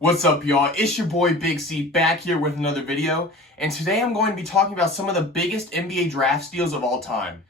What's up, y'all? It's your boy Big C back here with another video, and today I'm going to be talking about some of the biggest NBA draft steals of all time.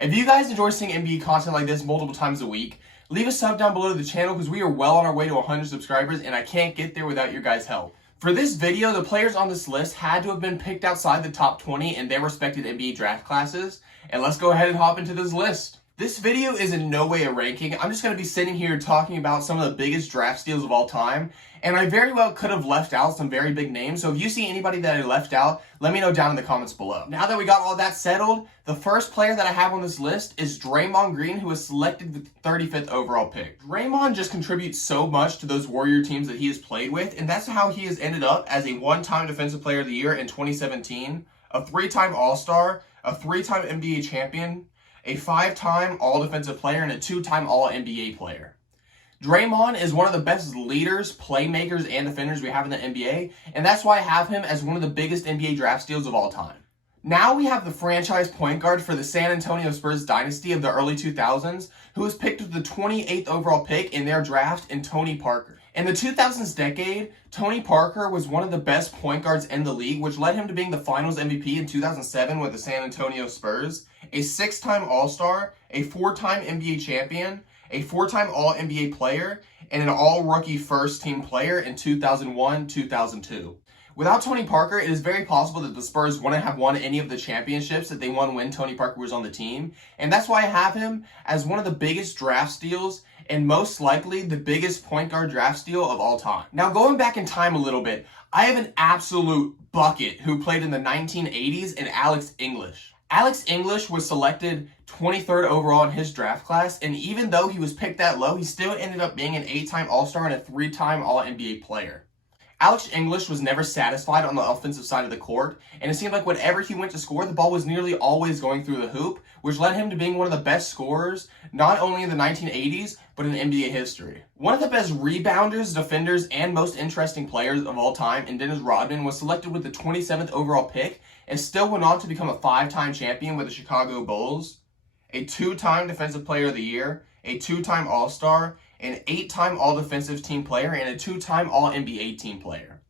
If you guys enjoy seeing NBA content like this multiple times a week, leave a sub down below to the channel because we are well on our way to 100 subscribers and I can't get there without your guys' help. For this video, the players on this list had to have been picked outside the top 20 in their respected NBA draft classes, and let's go ahead and hop into this list. This video is in no way a ranking. I'm just going to be sitting here talking about some of the biggest draft steals of all time, and I very well could have left out some very big names, so if you see anybody that I left out, let me know down in the comments below. Now that we got all that settled, the first player that I have on this list is Draymond Green, who was selected with the 35th overall pick. Draymond just contributes so much to those Warrior teams that he has played with, and that's how he has ended up as a one-time Defensive Player of the Year in 2017, a three-time All-Star, a three-time NBA champion, a five-time All-Defensive Player, and a two-time All-NBA player. Draymond is one of the best leaders, playmakers, and defenders we have in the NBA, and that's why I have him as one of the biggest NBA draft steals of all time. Now we have the franchise point guard for the San Antonio Spurs dynasty of the early 2000s, who was picked with the 28th overall pick in their draft in Tony Parker. In the 2000s decade, Tony Parker was one of the best point guards in the league, which led him to being the Finals MVP in 2007 with the San Antonio Spurs, a six-time All-Star, a four-time NBA champion, a four-time All-NBA player, and an All-Rookie First-Team player in 2001-2002. Without Tony Parker, it is very possible that the Spurs wouldn't have won any of the championships that they won when Tony Parker was on the team, and that's why I have him as one of the biggest draft steals and most likely the biggest point guard draft steal of all time. Now, going back in time a little bit, I have an absolute bucket who played in the 1980s and Alex English. Alex English was selected 23rd overall in his draft class, and even though he was picked that low, he still ended up being an 8-time All-Star and a 3-time All-NBA player. Alex English was never satisfied on the offensive side of the court, and it seemed like whenever he went to score, the ball was nearly always going through the hoop, which led him to being one of the best scorers, not only in the 1980s, but in NBA history. One of the best rebounders, defenders, and most interesting players of all time, and Dennis Rodman, was selected with the 27th overall pick, and still went on to become a 5-time champion with the Chicago Bulls, a 2-time Defensive Player of the Year, a 2-time All-Star, an 8-time All-Defensive Team player, and a 2-time All-NBA team player.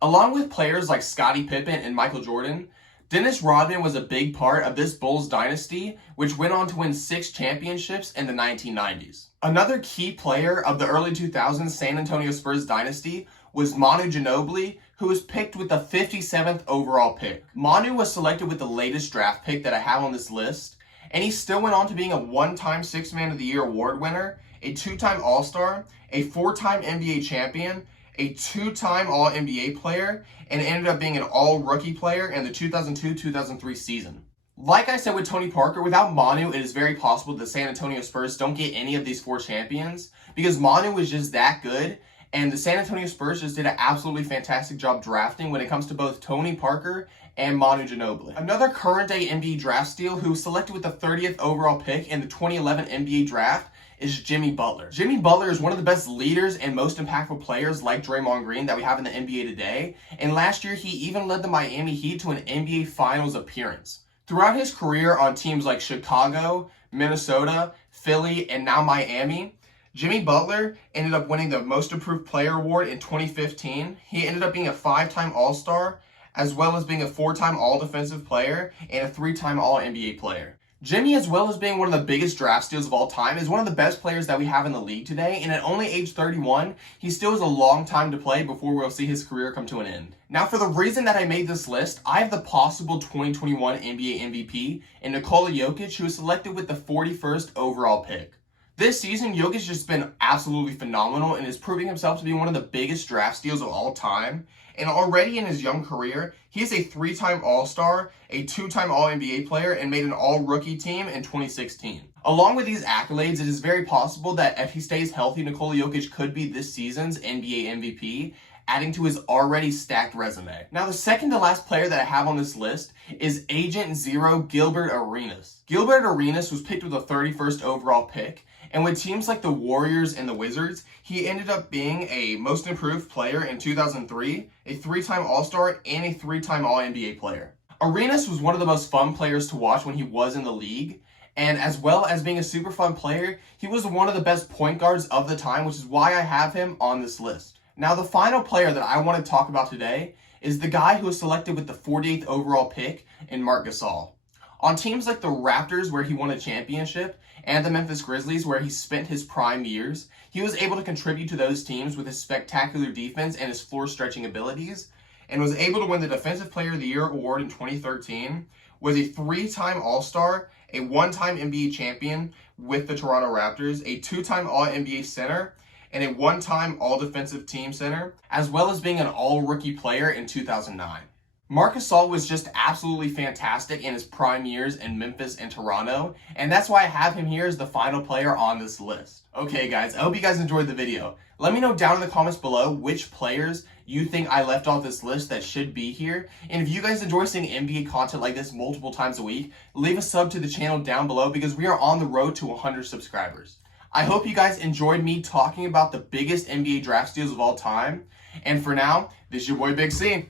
Along with players like Scottie Pippen and Michael Jordan, Dennis Rodman was a big part of this Bulls dynasty, which went on to win 6 championships in the 1990s. Another key player of the early 2000s San Antonio Spurs dynasty was Manu Ginobili, who was picked with the 57th overall pick. Manu was selected with the latest draft pick that I have on this list, and he still went on to being a 1-time Sixth Man of the Year award winner, a 2-time All-Star, a 4-time NBA champion, a 2-time All-NBA player, and ended up being an All-Rookie player in the 2002-2003 season. Like I said with Tony Parker, without Manu, it is very possible that the San Antonio Spurs don't get any of these 4 champions because Manu was just that good, and the San Antonio Spurs just did an absolutely fantastic job drafting when it comes to both Tony Parker and Manu Ginobili. Another current-day NBA draft steal who was selected with the 30th overall pick in the 2011 NBA draft is Jimmy Butler. Jimmy Butler is one of the best leaders and most impactful players like Draymond Green that we have in the NBA today, and last year he even led the Miami Heat to an NBA Finals appearance. Throughout his career on teams like Chicago, Minnesota, Philly, and now Miami, Jimmy Butler ended up winning the Most Improved Player Award in 2015. He ended up being a 5-time All-Star, as well as being a 4-time All-Defensive Player and a 3-time All-NBA player. Jimmy, as well as being one of the biggest draft steals of all time, is one of the best players that we have in the league today, and at only age 31, he still has a long time to play before we'll see his career come to an end. Now, for the reason that I made this list, I have the possible 2021 NBA MVP in Nikola Jokic, who was selected with the 41st overall pick. This season, Jokic has just been absolutely phenomenal and is proving himself to be one of the biggest draft steals of all time. And already in his young career, he is a 3-time All-Star, a 2-time All-NBA player, and made an All-Rookie team in 2016. Along with these accolades, it is very possible that if he stays healthy, Nikola Jokic could be this season's NBA MVP, adding to his already stacked resume. Now, the second to last player that I have on this list is Agent Zero Gilbert Arenas. Gilbert Arenas was picked with the 31st overall pick, and with teams like the Warriors and the Wizards, he ended up being a Most Improved Player in 2003, a 3-time All-Star, and a 3-time All-NBA player. Arenas was one of the most fun players to watch when he was in the league, and as well as being a super fun player, he was one of the best point guards of the time, which is why I have him on this list. Now, the final player that I want to talk about today is the guy who was selected with the 48th overall pick in Marc Gasol. On teams like the Raptors, where he won a championship, and the Memphis Grizzlies, where he spent his prime years, he was able to contribute to those teams with his spectacular defense and his floor-stretching abilities, and was able to win the Defensive Player of the Year award in 2013, was a 3-time All-Star, a 1-time NBA champion with the Toronto Raptors, a 2-time All-NBA center, and a 1-time All-Defensive Team center, as well as being an All-Rookie player in 2009. Marc Gasol was just absolutely fantastic in his prime years in Memphis and Toronto, and that's why I have him here as the final player on this list. Okay guys, I hope you guys enjoyed the video. Let me know down in the comments below which players you think I left off this list that should be here, and if you guys enjoy seeing NBA content like this multiple times a week, leave a sub to the channel down below because we are on the road to 100 subscribers. I hope you guys enjoyed me talking about the biggest NBA draft steals of all time, and for now, this is your boy Big C.